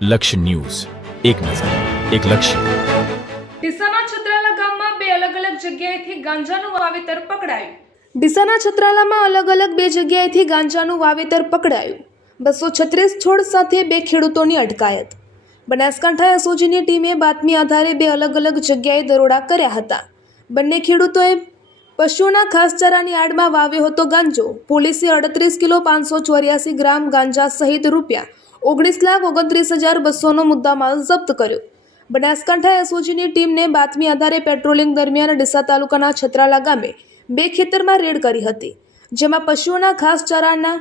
લક્ષ્ય ન્યૂઝ, એક નજર, એક લક્ષ્ય. ડીસાના છત્રાલા ગામમાં બે અલગ અલગ જગ્યાએથી ગાંજાનું વાવેતર પકડાયું. ડીસાના છત્રાલામાં અલગ અલગ બે જગ્યાએથી ગાંજાનું વાવેતર પકડાયું. 236 છોડ સાથે બે ખેડૂતોની અટકાયત. બનાસકાંઠા એસઓજીની ટીમે બાતમી આધારે બે અલગ અલગ જગ્યાએ દરોડા કર્યા હતા. બંને ખેડૂતોએ પશુઓના ઘાસચારાની આડમાં વાવ્યો હતો ગાંજો. પોલીસે 38 કિલો 584 ગ્રામ ગાંજા સહિત ₹19,29,200નો મુદ્દામાલ જપ્ત કર્યો. બનાસકાંઠા એસઓજીની ટીમને બાતમી આધારે પેટ્રોલિંગ દરમિયાન ડીસા તાલુકાના છત્રાલા ગામે બે ખેતરમાં રેડ કરી હતી, જેમાં પશુઓના ઘાસચારાના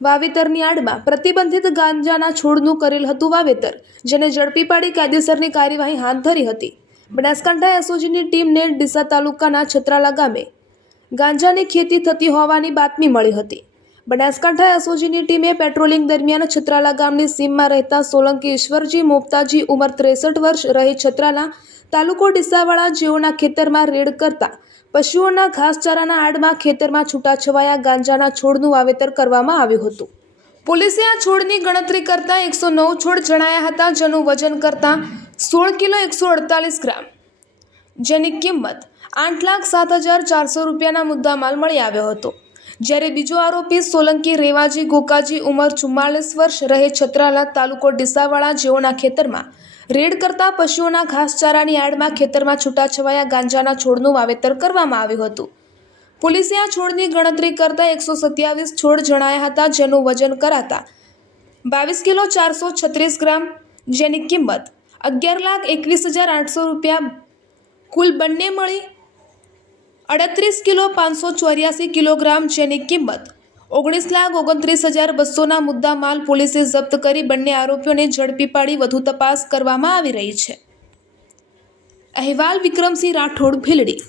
વાવેતરની આડમાં પ્રતિબંધિત ગાંજાના છોડનું કરેલ હતું વાવેતર, જેને ઝડપી પાડી કાયદેસરની કાર્યવાહી હાથ ધરી હતી. બનાસકાંઠા એસઓજીની ટીમને ડીસા તાલુકાના છત્રાલા ગામે ગાંજાની ખેતી થતી હોવાની બાતમી મળી હતી. બનાસકાંઠા એસઓજીની ટીમે પેટ્રોલિંગ દરમિયાન છત્રાલા ગામની સીમમાં રહેતા સોલંકી ઈશ્વરજી મોપતાજી, ઉંમર 63 વર્ષ, રહે છત્રાલા, તાલુકો ડીસાવાળા, જેઓના ખેતરમાં રેડ કરતા પશુઓના ઘાસચારાના આડમાં ખેતરમાં છૂટાછવાયા ગાંજાના છોડનું વાવેતર કરવામાં આવ્યું હતું. પોલીસે આ છોડની ગણતરી કરતા 109 છોડ જણાયા હતા, જેનું વજન કરતા 16 કિલો 148 ગ્રામ, જેની કિંમત ₹8,07,400ના મુદ્દામાલ મળી આવ્યો હતો. જ્યારે બીજો આરોપી સોલંકી રેવાજી ગોકાજી, ઉંમર 44 વર્ષ, રહે છત્રાલા, તાલુકો ડીસાવાળા, જેઓના ખેતરમાં રેડ કરતા પશુઓના ઘાસચારાની આડમાં ખેતરમાં છૂટાછવાયા ગાંજાના છોડનું વાવેતર કરવામાં આવ્યું હતું. પોલીસે આ છોડની ગણતરી કરતા 127 છોડ જણાયા હતા, જેનું વજન કરાતા 22 કિલો 436 ગ્રામ, જેની કિંમત ₹11,21,800. કુલ બંને મળી 38 કિલો 584 કિલોગ્રામ, જેની કિંમત ₹19,29,200ના મુદ્દા માલ પોલીસે જપ્ત કરી બંને આરોપીઓને ઝડપી પાડી વધુ તપાસ કરવામાં આવી રહી છે. અહેવાલ વિક્રમસિંહ રાઠોડ, ભીલડી.